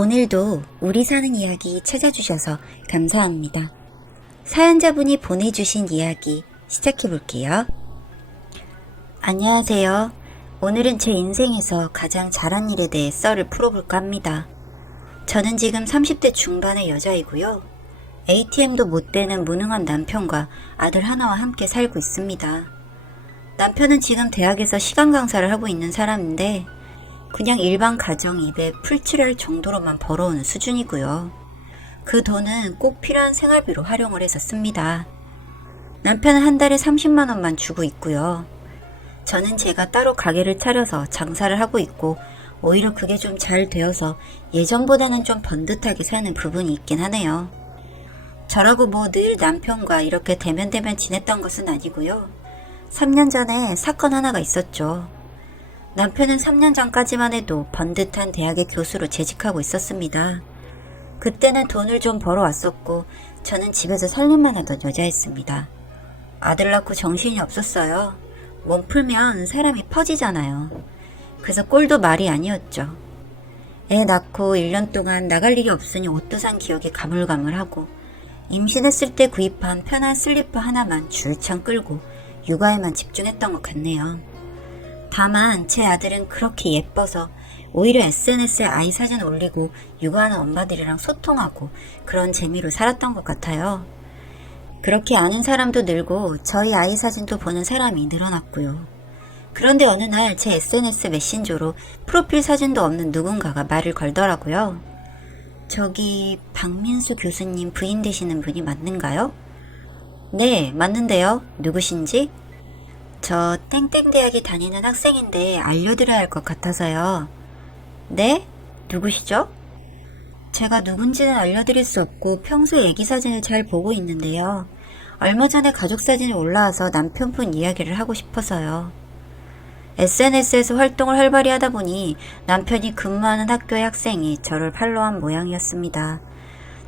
오늘도 우리 사는 이야기 찾아주셔서 감사합니다. 사연자분이 보내주신 이야기 시작해볼게요. 안녕하세요. 오늘은 제 인생에서 가장 잘한 일에 대해 썰을 풀어볼까 합니다. 저는 지금 30대 중반의 여자이고요. ATM도 못 대는 무능한 남편과 아들 하나와 함께 살고 있습니다. 남편은 지금 대학에서 시간 강사를 하고 있는 사람인데 그냥 일반 가정 입에 풀칠할 정도로만 벌어오는 수준이고요. 그 돈은 꼭 필요한 생활비로 활용을 해서 씁니다. 남편은 한 달에 30만 원만 주고 있고요. 저는 제가 따로 가게를 차려서 장사를 하고 있고 오히려 그게 좀 잘 되어서 예전보다는 좀 번듯하게 사는 부분이 있긴 하네요. 저라고 뭐 늘 남편과 이렇게 대면대면 지냈던 것은 아니고요. 3년 전에 사건 하나가 있었죠. 남편은 3년 전까지만 해도 번듯한 대학의 교수로 재직하고 있었습니다. 그때는 돈을 좀 벌어왔었고 저는 집에서 살림만 하던 여자였습니다. 아들 낳고 정신이 없었어요. 몸 풀면 사람이 퍼지잖아요. 그래서 꼴도 말이 아니었죠. 애 낳고 1년 동안 나갈 일이 없으니 옷도 산 기억이 가물가물하고 임신했을 때 구입한 편한 슬리퍼 하나만 줄창 끌고 육아에만 집중했던 것 같네요. 다만 제 아들은 그렇게 예뻐서 오히려 SNS에 아이 사진 올리고 육아하는 엄마들이랑 소통하고 그런 재미로 살았던 것 같아요. 그렇게 아는 사람도 늘고 저희 아이 사진도 보는 사람이 늘어났고요. 그런데 어느 날 제 SNS 메신저로 프로필 사진도 없는 누군가가 말을 걸더라고요. 저기 박민수 교수님 부인 되시는 분이 맞는가요? 네, 맞는데요. 누구신지? 저 땡땡대학에 다니는 학생인데 알려드려야 할 것 같아서요. 네? 누구시죠? 제가 누군지는 알려드릴 수 없고 평소에 애기 사진을 잘 보고 있는데요. 얼마 전에 가족 사진이 올라와서 남편분 이야기를 하고 싶어서요. SNS에서 활동을 활발히 하다 보니 남편이 근무하는 학교의 학생이 저를 팔로우한 모양이었습니다.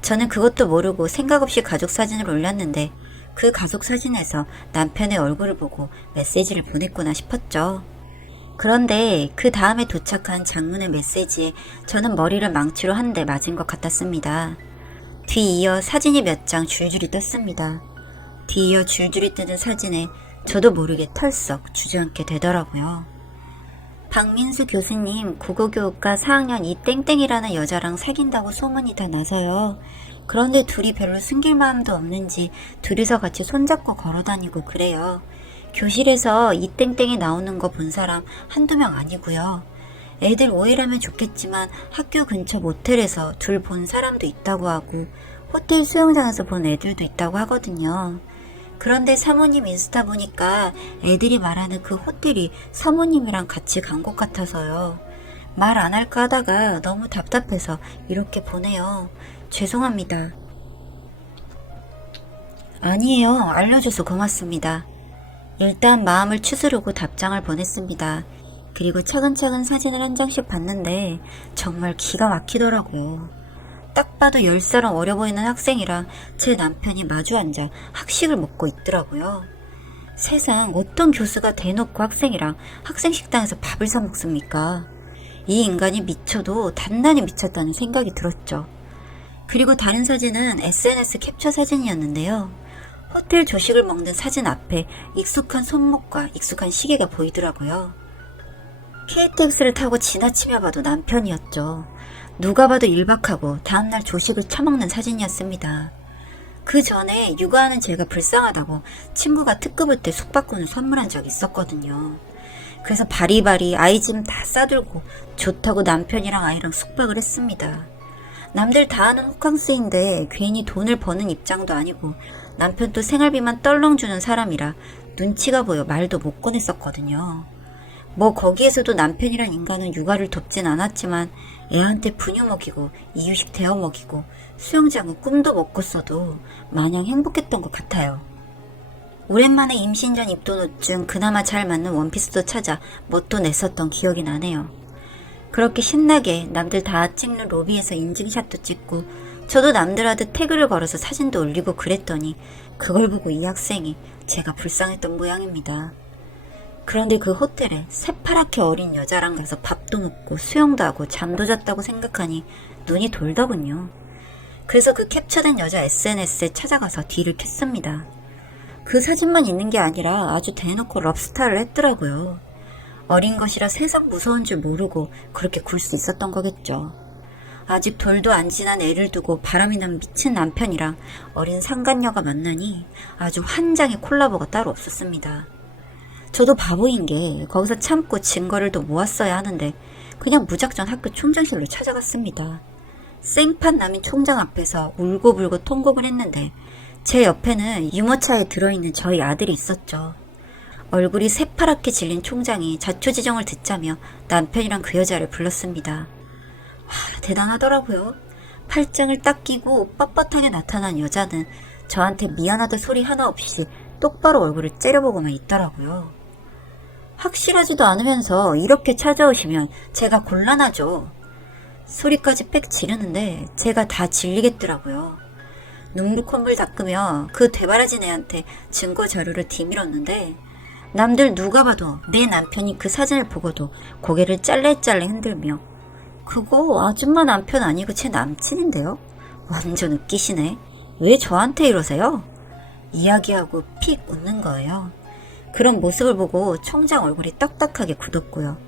저는 그것도 모르고 생각 없이 가족 사진을 올렸는데 그 가족 사진에서 남편의 얼굴을 보고 메시지를 보냈구나 싶었죠. 그런데 그 다음에 도착한 장문의 메시지에 저는 머리를 망치로 한 대 맞은 것 같았습니다. 뒤이어 사진이 몇 장 줄줄이 떴습니다. 뒤이어 줄줄이 뜨는 사진에 저도 모르게 털썩 주저앉게 되더라고요. 박민수 교수님 국어교육과 4학년 이 땡땡이라는 여자랑 사귄다고 소문이 다 나서요. 그런데 둘이 별로 숨길 마음도 없는지 둘이서 같이 손잡고 걸어다니고 그래요. 교실에서 이 땡땡이 나오는 거 본 사람 한두 명 아니고요. 애들 오해라면 좋겠지만 학교 근처 모텔에서 둘 본 사람도 있다고 하고 호텔 수영장에서 본 애들도 있다고 하거든요. 그런데 사모님 인스타 보니까 애들이 말하는 그 호텔이 사모님이랑 같이 간 것 같아서요. 말 안 할까 하다가 너무 답답해서 이렇게 보내요. 죄송합니다. 아니에요. 알려줘서 고맙습니다. 일단 마음을 추스르고 답장을 보냈습니다. 그리고 차근차근 사진을 한 장씩 봤는데 정말 기가 막히더라고요. 딱 봐도 10살은 어려 보이는 학생이랑 제 남편이 마주 앉아 학식을 먹고 있더라고요. 세상 어떤 교수가 대놓고 학생이랑 학생 식당에서 밥을 사 먹습니까? 이 인간이 미쳐도 단단히 미쳤다는 생각이 들었죠. 그리고 다른 사진은 SNS 캡처 사진이었는데요. 호텔 조식을 먹는 사진 앞에 익숙한 손목과 익숙한 시계가 보이더라고요. KTX를 타고 지나치며 봐도 남편이었죠. 누가 봐도 일박하고 다음날 조식을 처먹는 사진이었습니다. 그 전에 육아하는 제가 불쌍하다고 친구가 특급을 때 숙박권을 선물한 적이 있었거든요. 그래서 바리바리 아이 짐 다 싸들고 좋다고 남편이랑 아이랑 숙박을 했습니다. 남들 다 아는 호캉스인데 괜히 돈을 버는 입장도 아니고 남편도 생활비만 떨렁 주는 사람이라 눈치가 보여 말도 못 꺼냈었거든요. 뭐 거기에서도 남편이란 인간은 육아를 돕진 않았지만 애한테 분유 먹이고 이유식 데워 먹이고 수영장은 꿈도 못 꿨어도 마냥 행복했던 것 같아요. 오랜만에 임신 전 입던 옷 중 그나마 잘 맞는 원피스도 찾아 멋도 냈었던 기억이 나네요. 그렇게 신나게 남들 다 찍는 로비에서 인증샷도 찍고 저도 남들 하듯 태그를 걸어서 사진도 올리고 그랬더니 그걸 보고 이 학생이 제가 불쌍했던 모양입니다. 그런데 그 호텔에 새파랗게 어린 여자랑 가서 밥도 먹고 수영도 하고 잠도 잤다고 생각하니 눈이 돌더군요. 그래서 그 캡처된 여자 SNS에 찾아가서 뒤를 캤습니다. 그 사진만 있는 게 아니라 아주 대놓고 럽스타를 했더라고요. 어린 것이라 세상 무서운 줄 모르고 그렇게 굴 수 있었던 거겠죠. 아직 돌도 안 지난 애를 두고 바람이 난 미친 남편이랑 어린 상간녀가 만나니 아주 환장의 콜라보가 따로 없었습니다. 저도 바보인 게 거기서 참고 증거를 더 모았어야 하는데 그냥 무작정 학교 총장실로 찾아갔습니다. 생판 남인 총장 앞에서 울고불고 통곡을 했는데 제 옆에는 유모차에 들어있는 저희 아들이 있었죠. 얼굴이 새파랗게 질린 총장이 자초지종을 듣자며 남편이랑 그 여자를 불렀습니다. 대단하더라고요. 팔짱을 딱 끼고 뻣뻣하게 나타난 여자는 저한테 미안하다 소리 하나 없이 똑바로 얼굴을 째려보고만 있더라고요. 확실하지도 않으면서 이렇게 찾아오시면 제가 곤란하죠. 소리까지 빽 지르는데 제가 다 질리겠더라고요. 눈물 콧물 닦으며 그 되바라진 애한테 증거 자료를 뒤밀었는데 남들 누가 봐도 내 남편이 그 사진을 보고도 고개를 짤래짤래 흔들며 그거 아줌마 남편 아니고 제 남친인데요? 완전 웃기시네. 왜 저한테 이러세요? 이야기하고 픽 웃는 거예요. 그런 모습을 보고 총장 얼굴이 딱딱하게 굳었고요.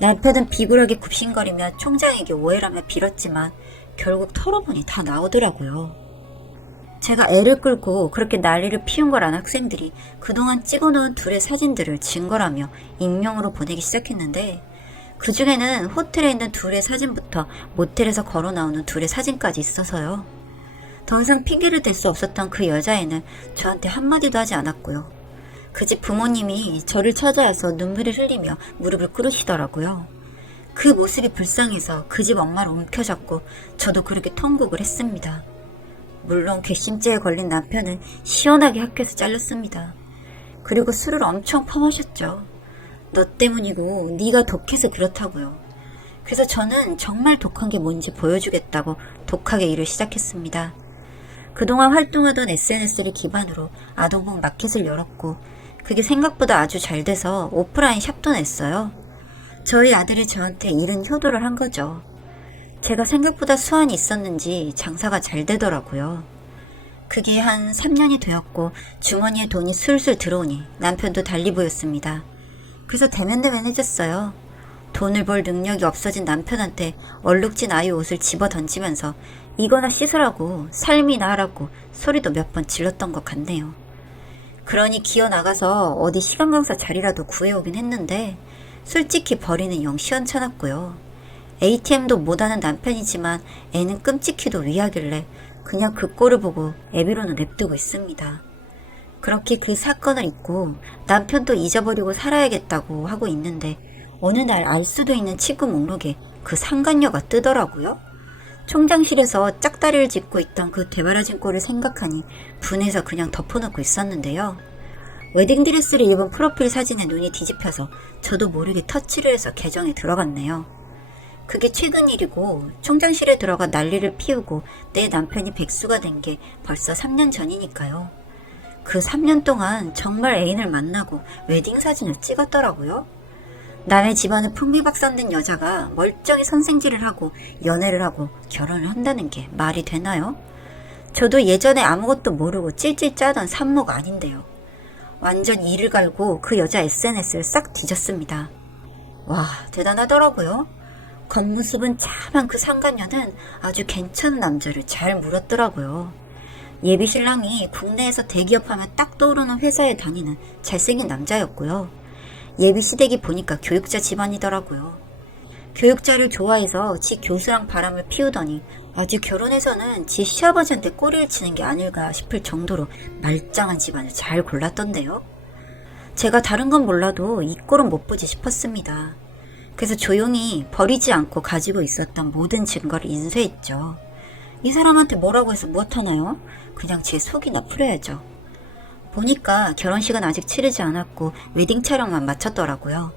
남편은 비굴하게 굽신거리며 총장에게 오해라며 빌었지만 결국 털어보니 다 나오더라고요. 제가 애를 끌고 그렇게 난리를 피운 걸 안 학생들이 그동안 찍어놓은 둘의 사진들을 증거라며 익명으로 보내기 시작했는데 그 중에는 호텔에 있는 둘의 사진부터 모텔에서 걸어 나오는 둘의 사진까지 있어서요. 더 이상 핑계를 댈 수 없었던 그 여자애는 저한테 한마디도 하지 않았고요. 그 집 부모님이 저를 찾아와서 눈물을 흘리며 무릎을 꿇으시더라고요. 그 모습이 불쌍해서 그 집 엄마를 움켜잡고 저도 그렇게 통곡을 했습니다. 물론 괘씸죄에 걸린 남편은 시원하게 학교에서 잘렸습니다. 그리고 술을 엄청 퍼마셨죠. 너 때문이고 네가 독해서 그렇다고요. 그래서 저는 정말 독한 게 뭔지 보여주겠다고 독하게 일을 시작했습니다. 그동안 활동하던 SNS를 기반으로 아동복 마켓을 열었고 그게 생각보다 아주 잘 돼서 오프라인 샵도 냈어요. 저희 아들이 저한테 이른 효도를 한 거죠. 제가 생각보다 수완이 있었는지 장사가 잘 되더라고요. 그게 한 3년이 되었고 주머니에 돈이 술술 들어오니 남편도 달리 보였습니다. 그래서 대면대면해졌어요. 돈을 벌 능력이 없어진 남편한테 얼룩진 아이 옷을 집어 던지면서 이거나 씻으라고 삶이 나으라고 소리도 몇 번 질렀던 것 같네요. 그러니 기어나가서 어디 시간 강사 자리라도 구해오긴 했는데 솔직히 버리는 영 시원찮았고요. ATM도 못하는 남편이지만 애는 끔찍히도 위하길래 그냥 그 꼴을 보고 애비로는 냅두고 있습니다. 그렇게 그 사건을 잊고 남편도 잊어버리고 살아야겠다고 하고 있는데 어느 날 알 수도 있는 친구 목록에 그 상간녀가 뜨더라고요. 총장실에서 짝다리를 짚고 있던 그 대바라진 꼴을 생각하니 분해서 그냥 덮어놓고 있었는데요. 웨딩드레스를 입은 프로필 사진에 눈이 뒤집혀서 저도 모르게 터치를 해서 계정에 들어갔네요. 그게 최근 일이고 총장실에 들어가 난리를 피우고 내 남편이 백수가 된 게 벌써 3년 전이니까요. 그 3년 동안 정말 애인을 만나고 웨딩 사진을 찍었더라고요. 남의 집안을 풍비박산된 여자가 멀쩡히 선생질을 하고 연애를 하고 결혼을 한다는 게 말이 되나요? 저도 예전에 아무것도 모르고 찔찔 짜던 산모가 아닌데요. 완전 이를 갈고 그 여자 SNS를 싹 뒤졌습니다. 와, 대단하더라고요. 겉모습은 참한 그 상간녀는 아주 괜찮은 남자를 잘 물었더라고요. 예비 신랑이 국내에서 대기업 하면 딱 떠오르는 회사에 다니는 잘생긴 남자였고요. 예비 시댁이 보니까 교육자 집안이더라고요. 교육자를 좋아해서 지 교수랑 바람을 피우더니 아직 결혼해서는 지 시아버지한테 꼬리를 치는 게 아닐까 싶을 정도로 말짱한 집안을 잘 골랐던데요. 제가 다른 건 몰라도 이 꼴은 못 보지 싶었습니다. 그래서 조용히 버리지 않고 가지고 있었던 모든 증거를 인쇄했죠. 이 사람한테 뭐라고 해서 무엇하나요? 그냥 제 속이나 풀어야죠. 보니까 결혼식은 아직 치르지 않았고 웨딩 촬영만 마쳤더라고요.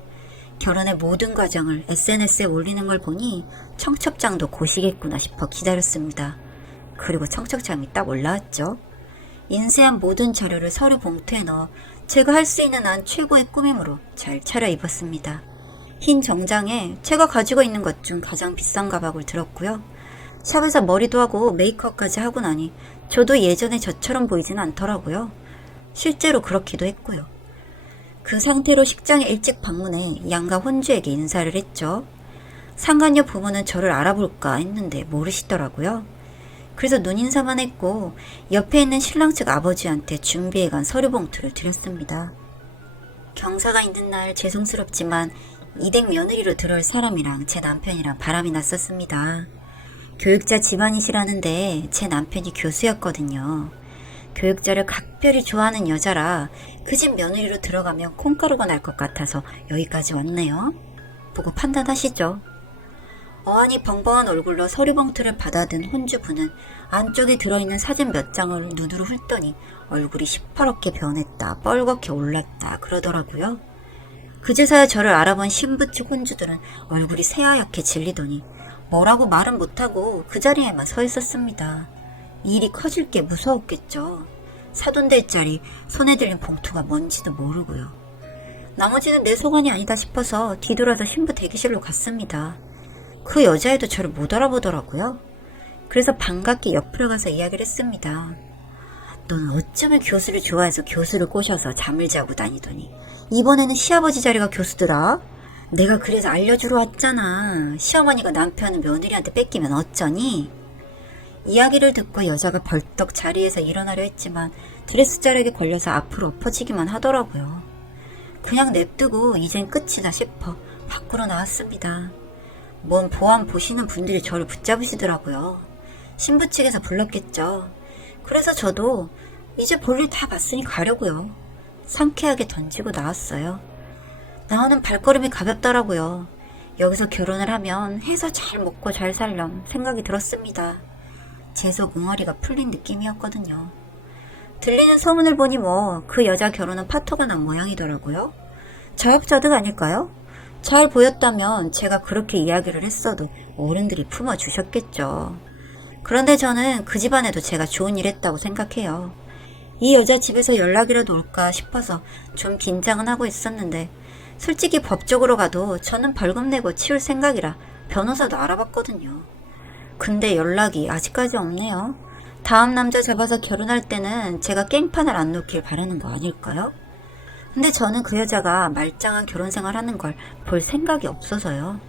결혼의 모든 과정을 SNS에 올리는 걸 보니 청첩장도 고시겠구나 싶어 기다렸습니다. 그리고 청첩장이 딱 올라왔죠. 인쇄한 모든 자료를 서류 봉투에 넣어 제가 할 수 있는 한 최고의 꾸밈으로 잘 차려입었습니다. 흰 정장에 제가 가지고 있는 것 중 가장 비싼 가방을 들었고요. 샵에서 머리도 하고 메이크업까지 하고 나니 저도 예전에 저처럼 보이진 않더라고요. 실제로 그렇기도 했고요. 그 상태로 식장에 일찍 방문해 양가 혼주에게 인사를 했죠. 상간녀 부모는 저를 알아볼까 했는데 모르시더라고요. 그래서 눈인사만 했고 옆에 있는 신랑 측 아버지한테 준비해간 서류 봉투를 드렸습니다. 경사가 있는 날 죄송스럽지만 이댁 며느리로 들어올 사람이랑 제 남편이랑 바람이 났었습니다. 교육자 집안이시라는데 제 남편이 교수였거든요. 교육자를 각별히 좋아하는 여자라 그 집 며느리로 들어가면 콩가루가 날 것 같아서 여기까지 왔네요. 보고 판단하시죠. 어안이 벙벙한 얼굴로 서류 봉투를 받아든 혼주부는 안쪽에 들어있는 사진 몇 장을 눈으로 훑더니 얼굴이 시퍼렇게 변했다, 뻘겋게 올랐다 그러더라고요. 그제서야 저를 알아본 신부 측 혼주들은 얼굴이 새하얗게 질리더니 뭐라고 말은 못하고 그 자리에만 서 있었습니다. 일이 커질 게 무서웠겠죠. 사돈될 자리 손에 들린 봉투가 뭔지도 모르고요. 나머지는 내 소관이 아니다 싶어서 뒤돌아서 신부 대기실로 갔습니다. 그 여자애도 저를 못 알아보더라고요. 그래서 반갑게 옆으로 가서 이야기를 했습니다. 넌 어쩌면 교수를 좋아해서 교수를 꼬셔서 잠을 자고 다니더니 이번에는 시아버지 자리가 교수더라? 내가 그래서 알려주러 왔잖아. 시어머니가 남편을 며느리한테 뺏기면 어쩌니? 이야기를 듣고 여자가 벌떡 자리에서 일어나려 했지만 드레스 자락에 걸려서 앞으로 엎어지기만 하더라고요. 그냥 냅두고 이젠 끝이다 싶어 밖으로 나왔습니다. 뭔 보안 보시는 분들이 저를 붙잡으시더라고요. 신부 측에서 불렀겠죠. 그래서 저도 이제 볼일 다 봤으니 가려고요. 상쾌하게 던지고 나왔어요. 나오는 발걸음이 가볍더라고요. 여기서 결혼을 하면 해서 잘 먹고 잘 살렴 생각이 들었습니다. 제 속 웅어리가 풀린 느낌이었거든요. 들리는 소문을 보니 뭐 그 여자 결혼은 파토가 난 모양이더라고요. 자업자득 아닐까요? 잘 보였다면 제가 그렇게 이야기를 했어도 어른들이 품어주셨겠죠. 그런데 저는 그 집안에도 제가 좋은 일 했다고 생각해요. 이 여자 집에서 연락이라도 올까 싶어서 좀 긴장은 하고 있었는데 솔직히 법적으로 가도 저는 벌금 내고 치울 생각이라 변호사도 알아봤거든요. 근데 연락이 아직까지 없네요. 다음 남자 잡아서 결혼할 때는 제가 깽판을 안 놓길 바라는 거 아닐까요? 근데 저는 그 여자가 말짱한 결혼 생활하는 걸 볼 생각이 없어서요.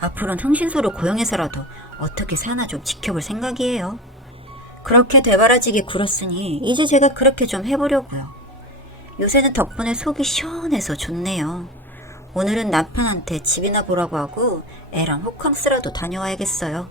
앞으로는 흥신소를 고용해서라도 어떻게 사나 좀 지켜볼 생각이에요. 그렇게 되바라지게 굴었으니 이제 제가 그렇게 좀 해보려고요. 요새는 덕분에 속이 시원해서 좋네요. 오늘은 남편한테 집이나 보라고 하고 애랑 호캉스라도 다녀와야겠어요.